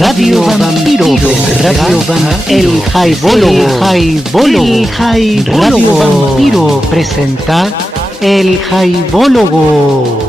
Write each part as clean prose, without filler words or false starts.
Radio Vampiro, el Jaibólogo, Radio Vampiro presenta el Jaibólogo.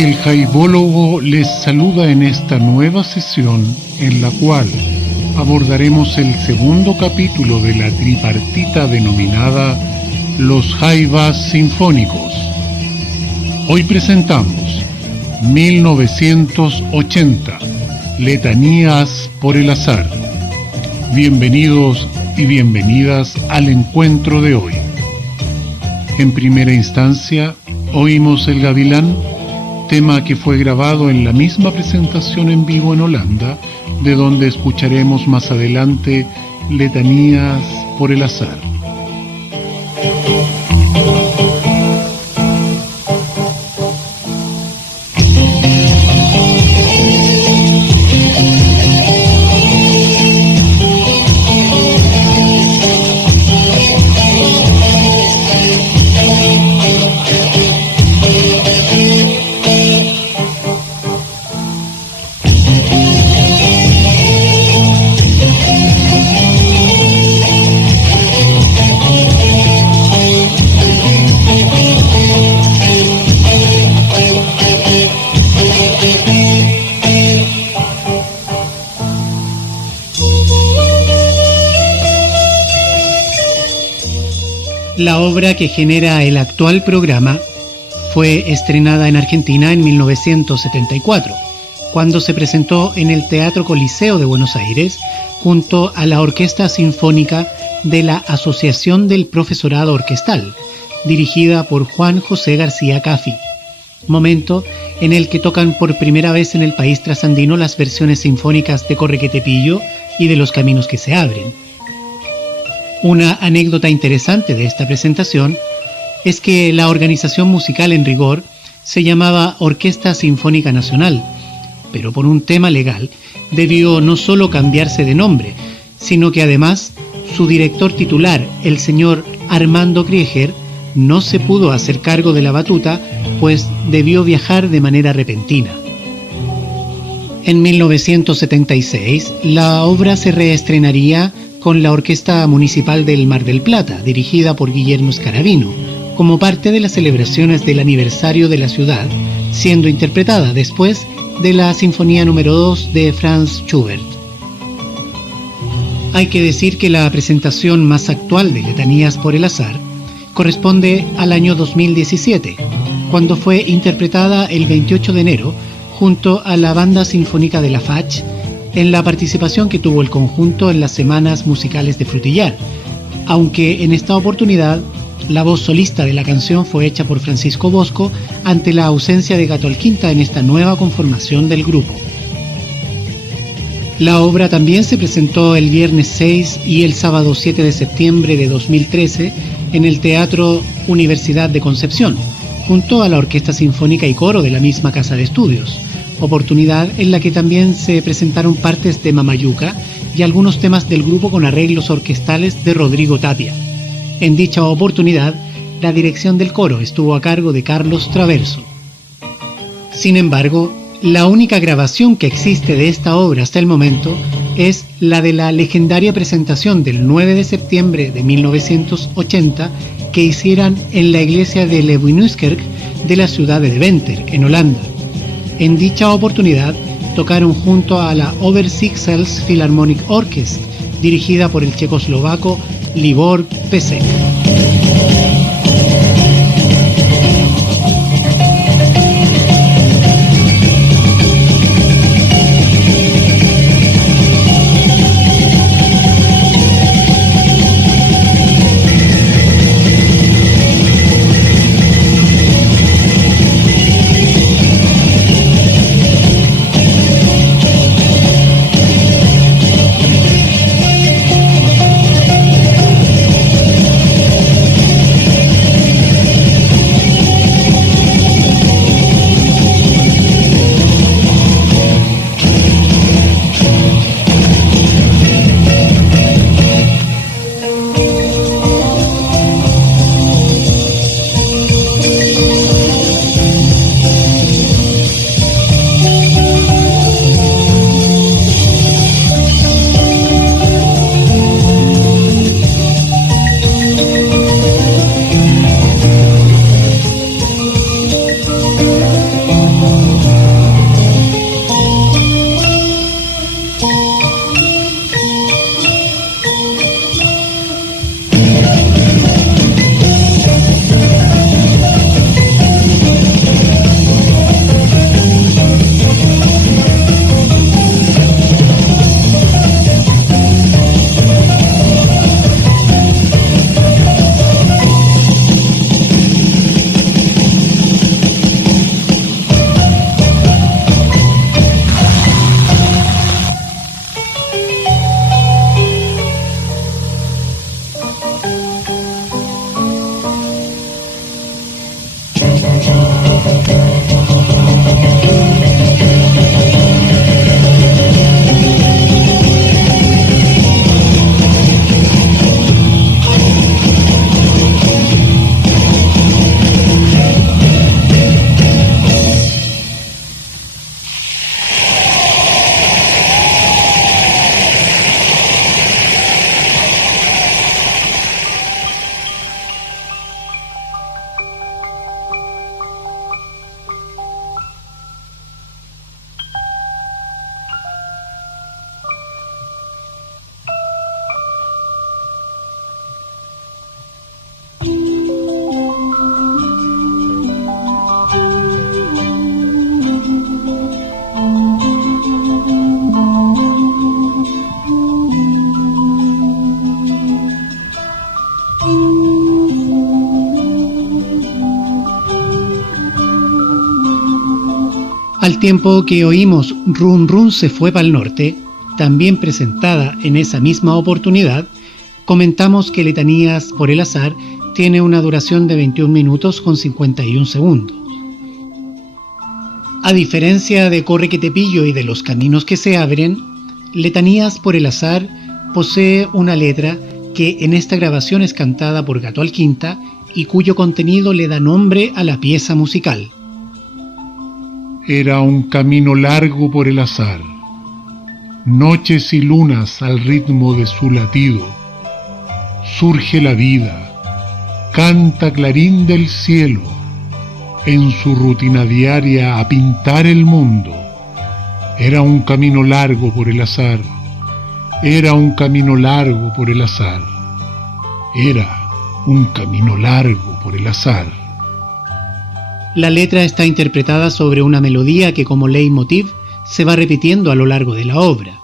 El Jaibólogo les saluda en esta nueva sesión en la cual abordaremos el segundo capítulo de la tripartita denominada Los Jaivas Sinfónicos. Hoy presentamos 1980, Letanías por el Azar. Bienvenidos y bienvenidas al encuentro de hoy. En primera instancia, oímos El Gavilán, tema que fue grabado en la misma presentación en vivo en Holanda, de donde escucharemos más adelante Letanías por el Azar. La obra que genera el actual programa fue estrenada en Argentina en 1974, cuando se presentó en el Teatro Coliseo de Buenos Aires junto a la Orquesta Sinfónica de la Asociación del Profesorado Orquestal, dirigida por Juan José García Caffi, momento en el que tocan por primera vez en el país trasandino las versiones sinfónicas de Correquetepillo y de Los Caminos que se abren. Una anécdota interesante de esta presentación es que la organización musical en rigor se llamaba Orquesta Sinfónica Nacional, pero por un tema legal debió no solo cambiarse de nombre, sino que además su director titular, el señor Armando Krieger, no se pudo hacer cargo de la batuta, pues debió viajar de manera repentina. En 1976, la obra se reestrenaría con la Orquesta Municipal del Mar del Plata, dirigida por Guillermo Scarabino, como parte de las celebraciones del aniversario de la ciudad, siendo interpretada después de la Sinfonía número 2 de Franz Schubert. Hay que decir que la presentación más actual de Letanías por el Azar corresponde al año 2017, cuando fue interpretada el 28 de enero junto a la Banda Sinfónica de la FACH, en la participación que tuvo el conjunto en las Semanas Musicales de Frutillar, aunque en esta oportunidad la voz solista de la canción fue hecha por Francisco Bosco ante la ausencia de Gato Alquinta en esta nueva conformación del grupo. La obra también se presentó el viernes 6 y el sábado 7 de septiembre de 2013 en el Teatro Universidad de Concepción, junto a la Orquesta Sinfónica y Coro de la misma casa de estudios, oportunidad en la que también se presentaron partes de Mamayuca y algunos temas del grupo con arreglos orquestales de Rodrigo Tapia. En dicha oportunidad, la dirección del coro estuvo a cargo de Carlos Traverso. Sin embargo, la única grabación que existe de esta obra hasta el momento es la de la legendaria presentación del 9 de septiembre de 1980 que hicieran en la iglesia de Leeuwenhoek de la ciudad de Deventer, en Holanda. En dicha oportunidad tocaron junto a la Overijssels Philharmonic Orchestra, dirigida por el checoslovaco Libor Pesek. Al tiempo que oímos Run Run se fue pa'l norte, también presentada en esa misma oportunidad, comentamos que Letanías por el azar tiene una duración de 21 minutos con 51 segundos. A diferencia de Corre que te pillo y de Los caminos que se abren, Letanías por el azar posee una letra que en esta grabación es cantada por Gato Alquinta y cuyo contenido le da nombre a la pieza musical. Era un camino largo por el azar, noches y lunas al ritmo de su latido. Surge la vida, canta clarín del cielo, en su rutina diaria a pintar el mundo. Era un camino largo por el azar, era un camino largo por el azar, era un camino largo por el azar. La letra está interpretada sobre una melodía que como leitmotiv se va repitiendo a lo largo de la obra.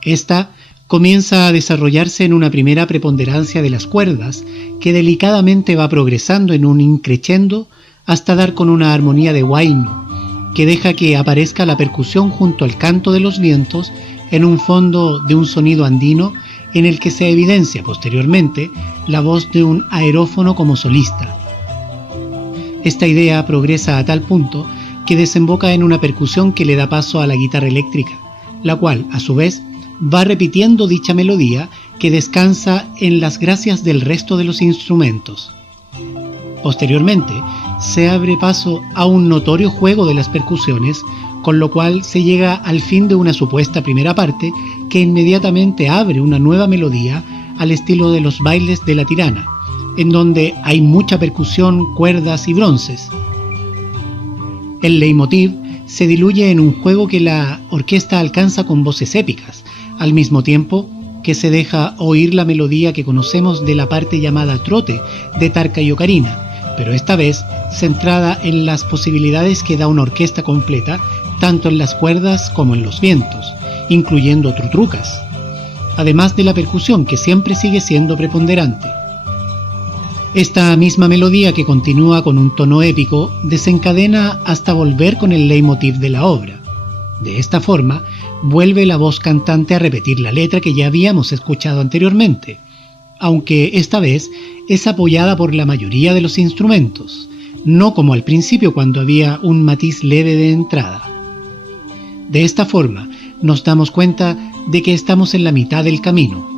Esta comienza a desarrollarse en una primera preponderancia de las cuerdas que delicadamente va progresando en un increscendo hasta dar con una armonía de huayno que deja que aparezca la percusión junto al canto de los vientos en un fondo de un sonido andino en el que se evidencia posteriormente la voz de un aerófono como solista. Esta idea progresa a tal punto que desemboca en una percusión que le da paso a la guitarra eléctrica, la cual, a su vez, va repitiendo dicha melodía que descansa en las gracias del resto de los instrumentos. Posteriormente, se abre paso a un notorio juego de las percusiones, con lo cual se llega al fin de una supuesta primera parte que inmediatamente abre una nueva melodía al estilo de los bailes de la tirana, en donde hay mucha percusión, cuerdas y bronces. El leitmotiv se diluye en un juego que la orquesta alcanza con voces épicas, al mismo tiempo que se deja oír la melodía que conocemos de la parte llamada trote de Tarca y Ocarina, pero esta vez centrada en las posibilidades que da una orquesta completa, tanto en las cuerdas como en los vientos, incluyendo trutrucas, además de la percusión que siempre sigue siendo preponderante. Esta misma melodía que continúa con un tono épico desencadena hasta volver con el leitmotiv de la obra. De esta forma, vuelve la voz cantante a repetir la letra que ya habíamos escuchado anteriormente, aunque esta vez es apoyada por la mayoría de los instrumentos, no como al principio cuando había un matiz leve de entrada. De esta forma, nos damos cuenta de que estamos en la mitad del camino.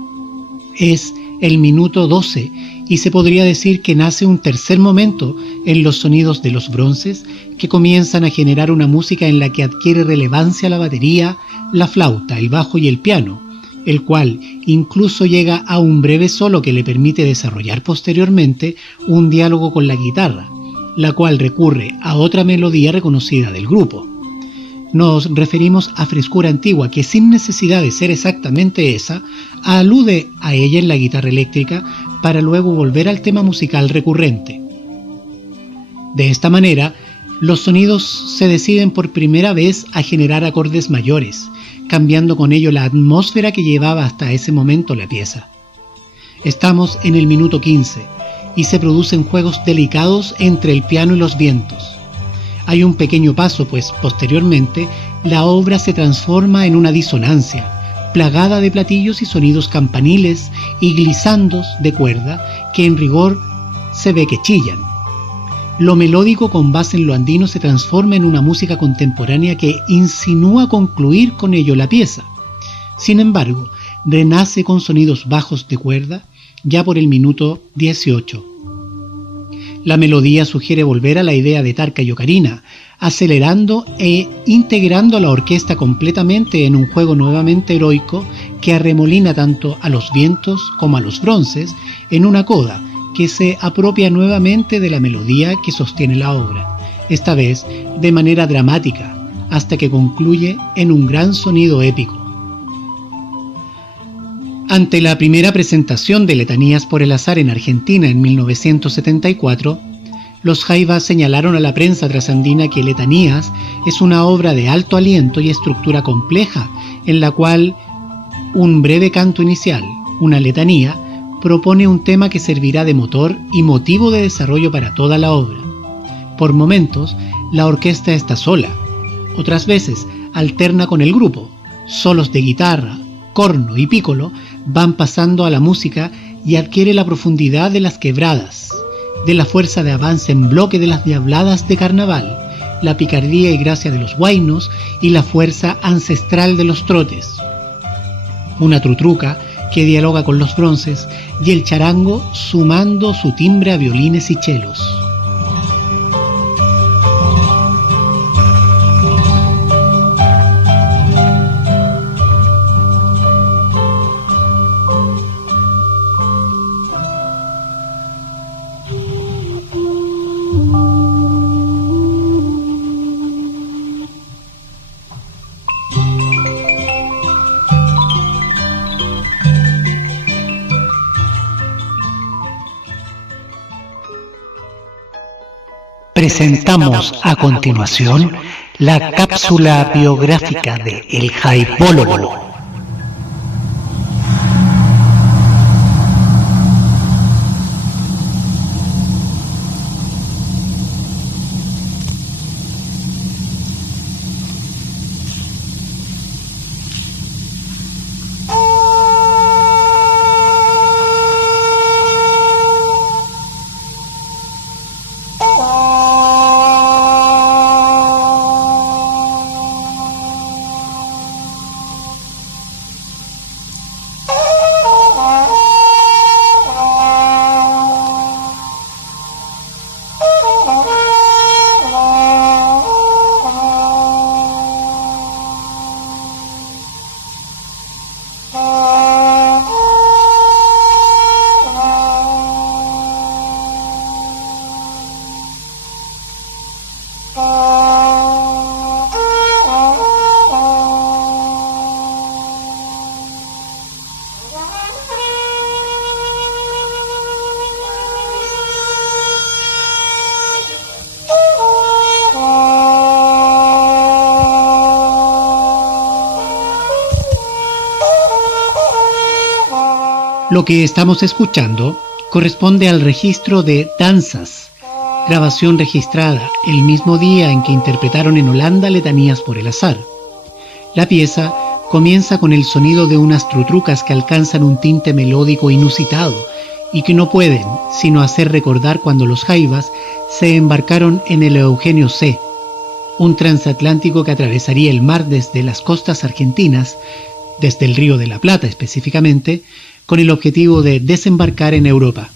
Es el minuto 12 y se podría decir que nace un tercer momento en los sonidos de los bronces que comienzan a generar una música en la que adquiere relevancia la batería, la flauta, el bajo y el piano, el cual incluso llega a un breve solo que le permite desarrollar posteriormente un diálogo con la guitarra, la cual recurre a otra melodía reconocida del grupo. Nos referimos a Frescura Antigua, que sin necesidad de ser exactamente esa, alude a ella en la guitarra eléctrica para luego volver al tema musical recurrente. De esta manera, los sonidos se deciden por primera vez a generar acordes mayores, cambiando con ello la atmósfera que llevaba hasta ese momento la pieza. Estamos en el minuto 15 y se producen juegos delicados entre el piano y los vientos. Hay un pequeño paso, pues posteriormente la obra se transforma en una disonancia, plagada de platillos y sonidos campaniles y glisandos de cuerda que en rigor se ve que chillan. Lo melódico con base en lo andino se transforma en una música contemporánea que insinúa concluir con ello la pieza. Sin embargo, renace con sonidos bajos de cuerda ya por el minuto 18. La melodía sugiere volver a la idea de Tarca y Ocarina, acelerando e integrando a la orquesta completamente en un juego nuevamente heroico que arremolina tanto a los vientos como a los bronces en una coda que se apropia nuevamente de la melodía que sostiene la obra, esta vez de manera dramática, hasta que concluye en un gran sonido épico. Ante la primera presentación de Letanías por el azar en Argentina en 1974, los Jaivas señalaron a la prensa trasandina que Letanías es una obra de alto aliento y estructura compleja, en la cual un breve canto inicial, una letanía, propone un tema que servirá de motor y motivo de desarrollo para toda la obra. Por momentos, la orquesta está sola, Otras veces alterna con el grupo. Solos de guitarra, corno y pícolo van pasando a la música y adquiere la profundidad de las quebradas, de la fuerza de avance en bloque de las diabladas de carnaval, la picardía y gracia de los huaynos y la fuerza ancestral de los trotes. Una trutruca que dialoga con los bronces y el charango sumando su timbre a violines y chelos. Presentamos a continuación la cápsula biográfica de El Jaipólolo. Lo que estamos escuchando corresponde al registro de Danzas, grabación registrada el mismo día en que interpretaron en Holanda Letanías por el Azar. La pieza comienza con el sonido de unas trutrucas que alcanzan un tinte melódico inusitado y que no pueden sino hacer recordar cuando los jaivas se embarcaron en el Eugenio C., un transatlántico que atravesaría el mar desde las costas argentinas, desde el Río de la Plata específicamente, con el objetivo de desembarcar en Europa.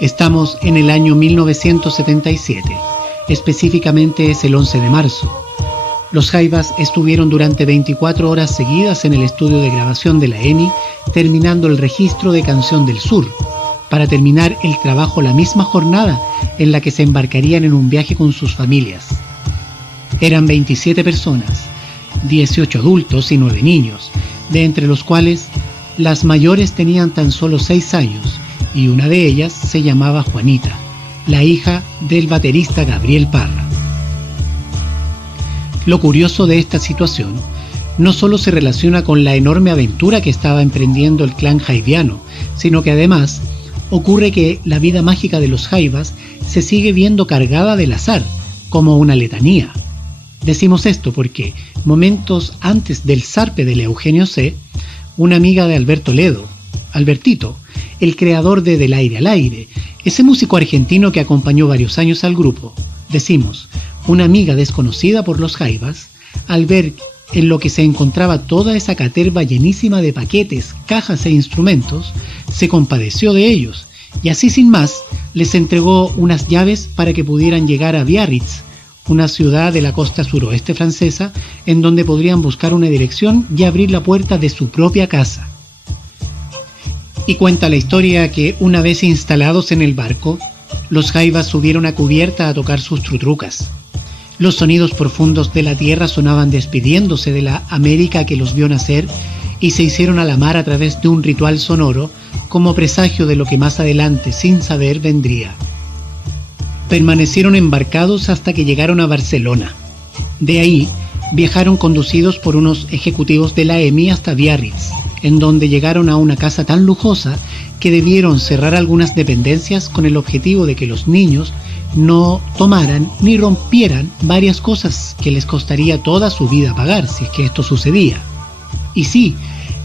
Estamos en el año 1977, específicamente es el 11 de marzo. Los jaivas estuvieron durante 24 horas seguidas en el estudio de grabación de la ENI, terminando el registro de Canción del Sur, para terminar el trabajo la misma jornada en la que se embarcarían en un viaje con sus familias. Eran 27 personas, 18 adultos y 9 niños, de entre los cuales las mayores tenían tan solo 6 años, y una de ellas se llamaba Juanita, la hija del baterista Gabriel Parra. Lo curioso de esta situación no solo se relaciona con la enorme aventura que estaba emprendiendo el clan jaiviano, sino que además ocurre que la vida mágica de los jaivas se sigue viendo cargada del azar, como una letanía. Decimos esto porque momentos antes del zarpe del Eugenio C., una amiga de Alberto Ledo, Albertito, el creador de Del aire al aire, ese músico argentino que acompañó varios años al grupo, decimos, una amiga desconocida por los Jaivas, al ver en lo que se encontraba toda esa caterva llenísima de paquetes, cajas e instrumentos, se compadeció de ellos y así sin más les entregó unas llaves para que pudieran llegar a Biarritz, una ciudad de la costa suroeste francesa en donde podrían buscar una dirección y abrir la puerta de su propia casa. Y cuenta la historia que una vez instalados en el barco, los Jaivas subieron a cubierta a tocar sus trutrucas. Los sonidos profundos de la tierra sonaban despidiéndose de la América que los vio nacer y se hicieron a la mar a través de un ritual sonoro como presagio de lo que más adelante, sin saber, vendría. Permanecieron embarcados hasta que llegaron a Barcelona. De ahí viajaron conducidos por unos ejecutivos de la EMI hasta Biarritz, en donde llegaron a una casa tan lujosa que debieron cerrar algunas dependencias con el objetivo de que los niños no tomaran ni rompieran varias cosas que les costaría toda su vida pagar si es que esto sucedía. Y sí,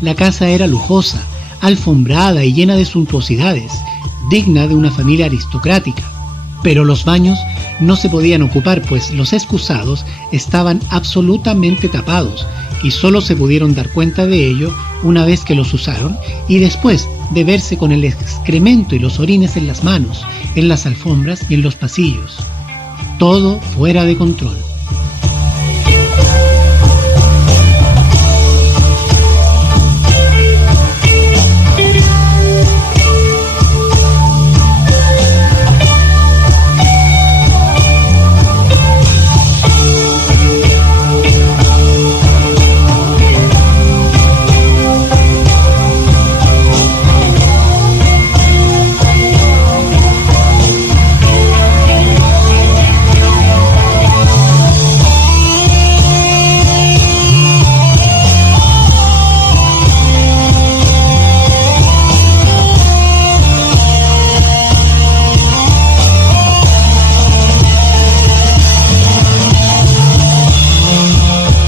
la casa era lujosa, alfombrada y llena de suntuosidades, digna de una familia aristocrática, pero los baños no se podían ocupar pues los excusados estaban absolutamente tapados y solo se pudieron dar cuenta de ello una vez que los usaron y después de verse con el excremento y los orines en las manos, en las alfombras y en los pasillos. Todo fuera de control.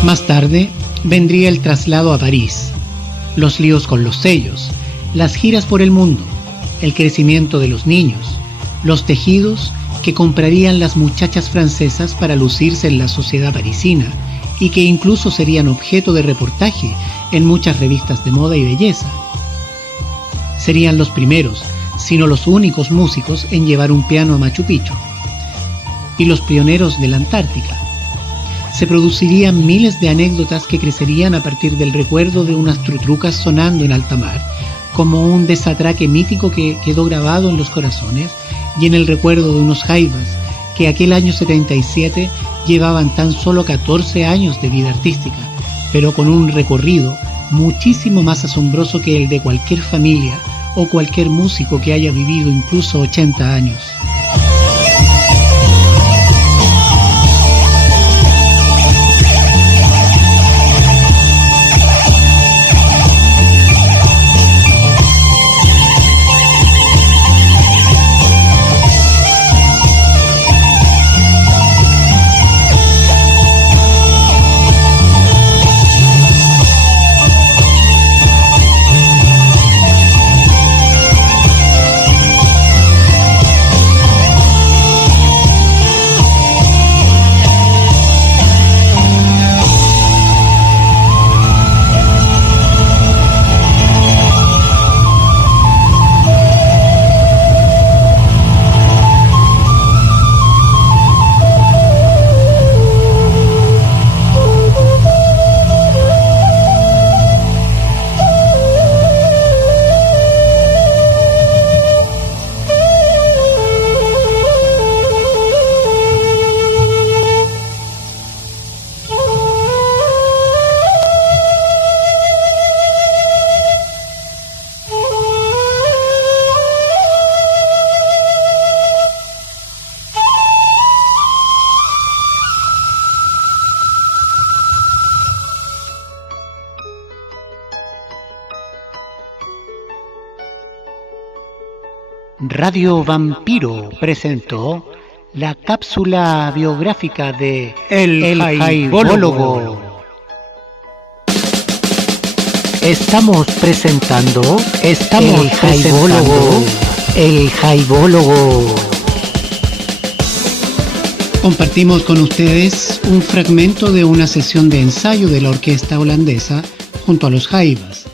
Más tarde vendría el traslado a París, los líos con los sellos, las giras por el mundo, el crecimiento de los niños, los tejidos que comprarían las muchachas francesas para lucirse en la sociedad parisina y que incluso serían objeto de reportaje en muchas revistas de moda y belleza. Serían los primeros, sino los únicos músicos en llevar un piano a Machu Picchu y los pioneros de la Antártica. Se producirían miles de anécdotas que crecerían a partir del recuerdo de unas trutrucas sonando en alta mar, como un desatraque mítico que quedó grabado en los corazones y en el recuerdo de unos Jaivas que aquel año 77 llevaban tan solo 14 años de vida artística, pero con un recorrido muchísimo más asombroso que el de cualquier familia o cualquier músico que haya vivido incluso 80 años. Radio Vampiro presentó la cápsula biográfica de El Jaibólogo. Estamos presentando El Jaibólogo. Compartimos con ustedes un fragmento de una sesión de ensayo de la orquesta holandesa junto a los Jaivas,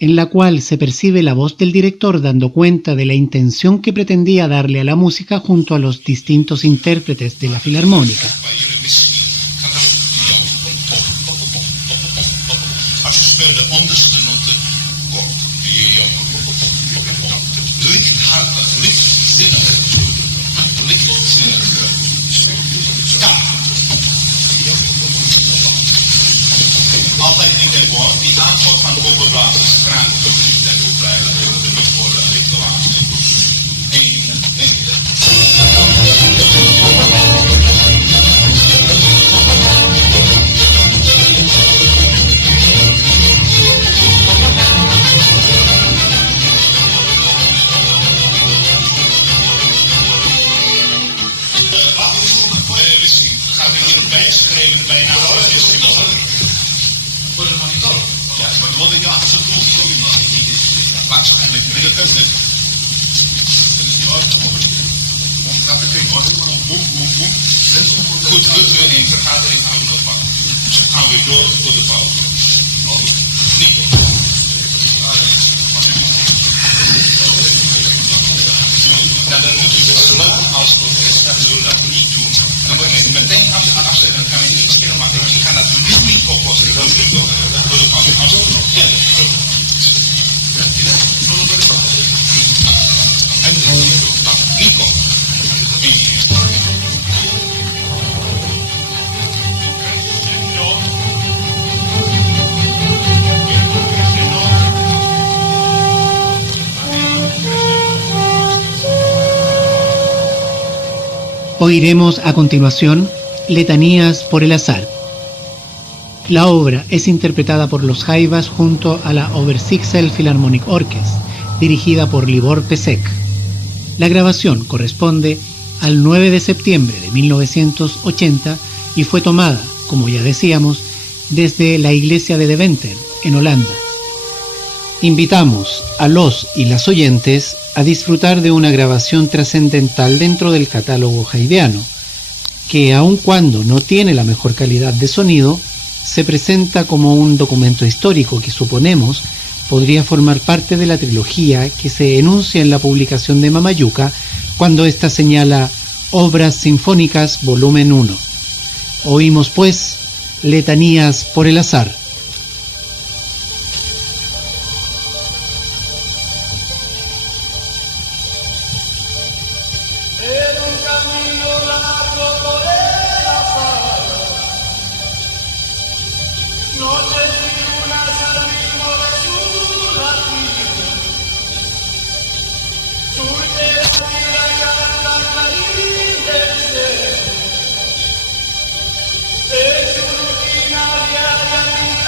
en la cual se percibe la voz del director dando cuenta de la intención que pretendía darle a la música junto a los distintos intérpretes de la filarmónica. Altijd in tempo, die aanval van bovenblazers, kraan, en hoeveel de niet worden licht laten. Gaat er hierbij schreeuwen bijna hoortjes. Voor een monitor. Ja, maar wat ik achter het doel kom je maar. Waarschijnlijk ben je het niet. Dat is niet uitgekomen. Dat betekent gewoon boem, boem, boem. Goed, we in vergadering houden nog wat. Dus gaan we door voor de pauze. Nico. Ja, dan moet u het leuk als protest dat we dat niet doen. Dan moet je meteen afzetten. Dan kan je niets meer maken. Want je kan dat niet oplossen. Dat is niet door de pauze. En Nico. Oiremos a continuación Letanías por el azar. La obra es interpretada por los Jaivas junto a la Overijssel Philharmonic Orchestra, dirigida por Libor Pesek. La grabación corresponde al 9 de septiembre de 1980 y fue tomada, como ya decíamos, desde la iglesia de Deventer, en Holanda. Invitamos a los y las oyentes a disfrutar de una grabación trascendental dentro del catálogo jaiviano, que aun cuando no tiene la mejor calidad de sonido, se presenta como un documento histórico que suponemos podría formar parte de la trilogía que se enuncia en la publicación de Mamayuca cuando ésta señala Obras Sinfónicas Volumen 1. Oímos pues Letanías por el azar. Es una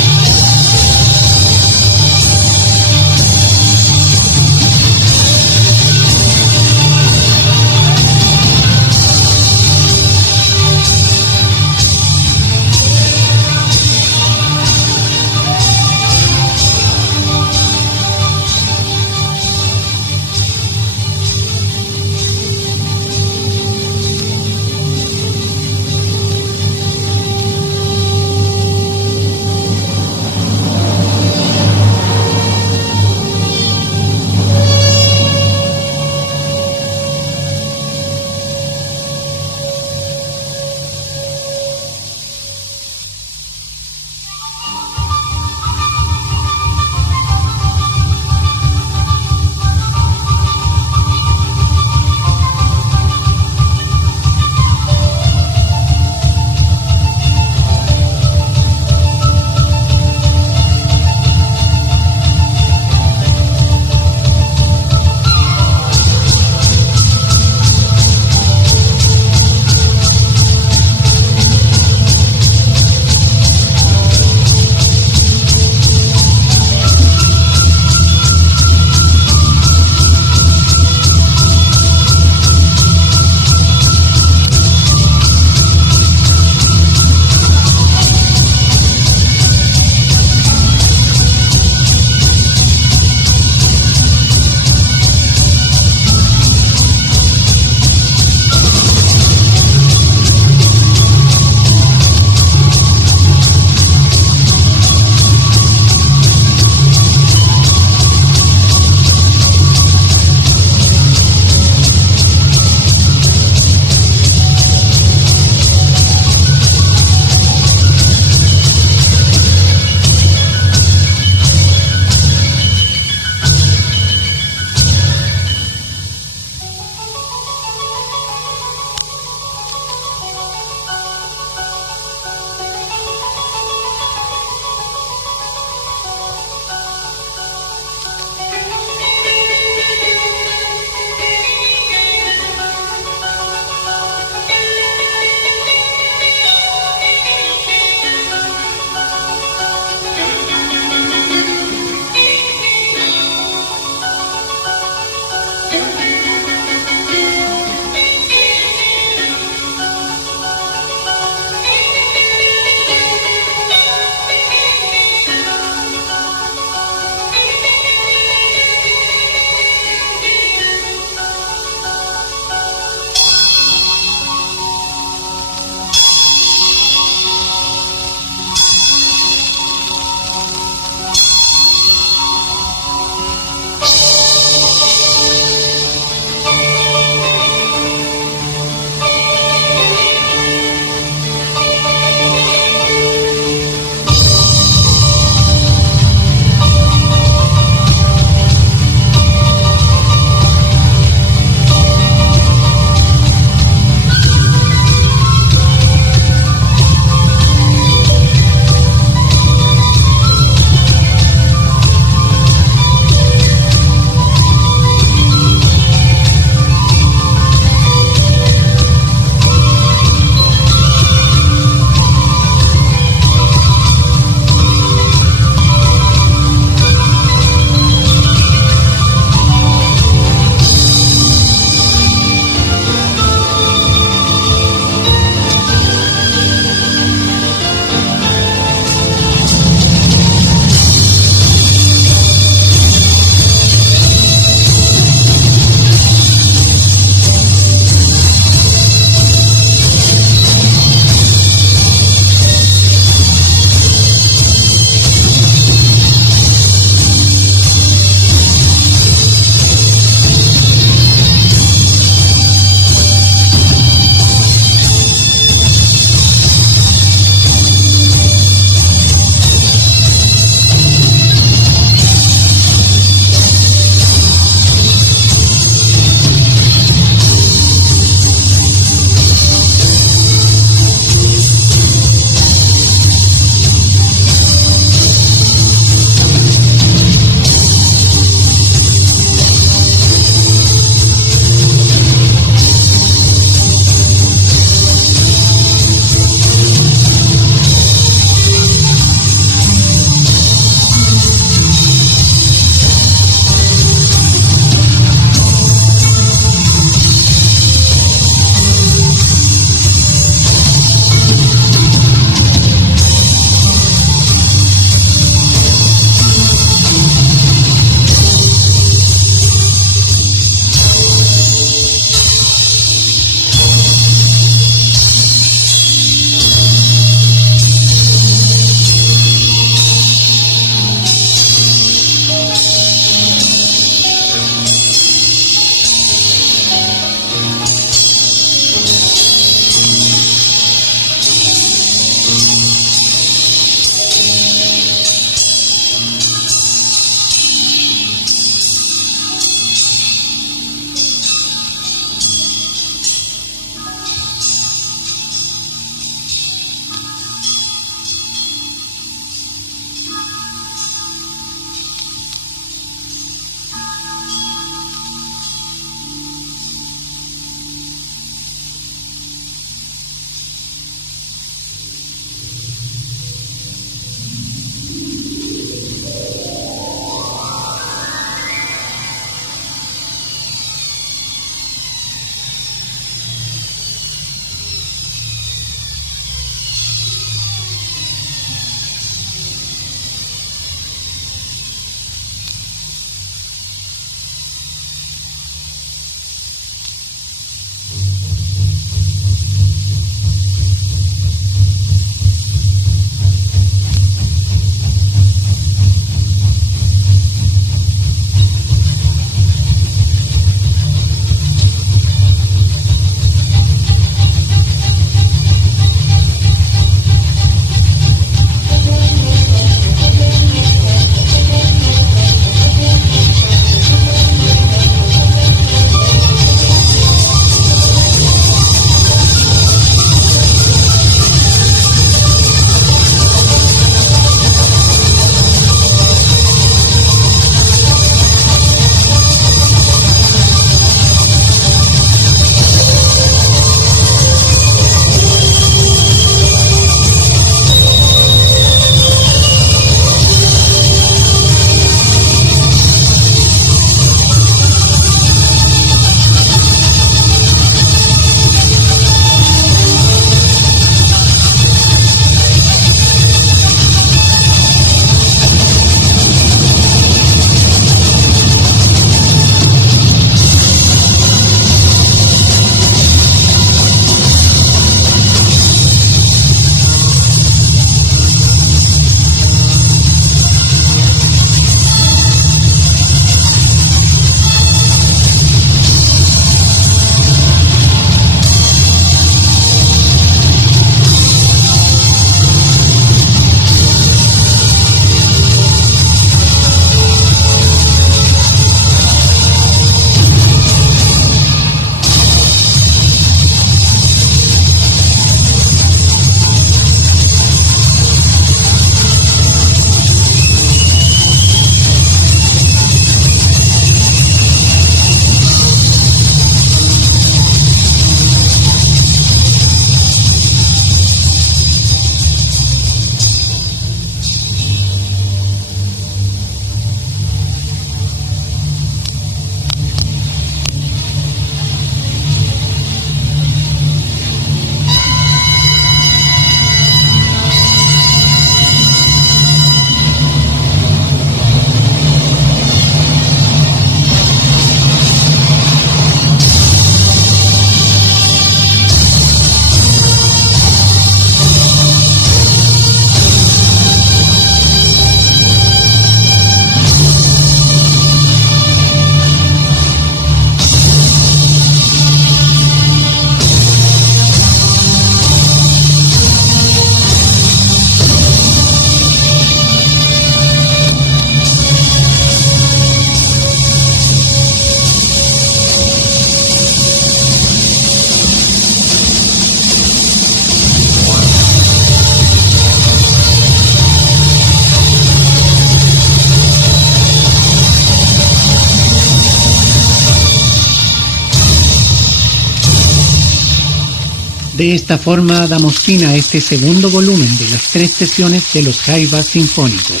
De esta forma damos fin a este segundo volumen de las 3 sesiones de los Jaivas Sinfónicos.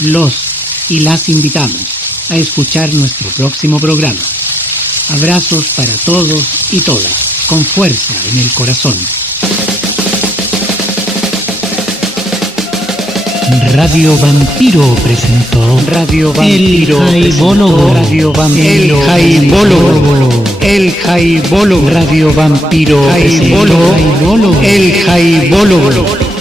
Los y las invitamos a escuchar nuestro próximo programa. Abrazos para todos y todas, con fuerza en el corazón. Radio Vampiro presentó Radio Vampiro El Jaibólogo. Radio Vampiro El Jaibólogo. El Jaibólogo. Radio Vampiro Jaibólogo. El Jaibólogo.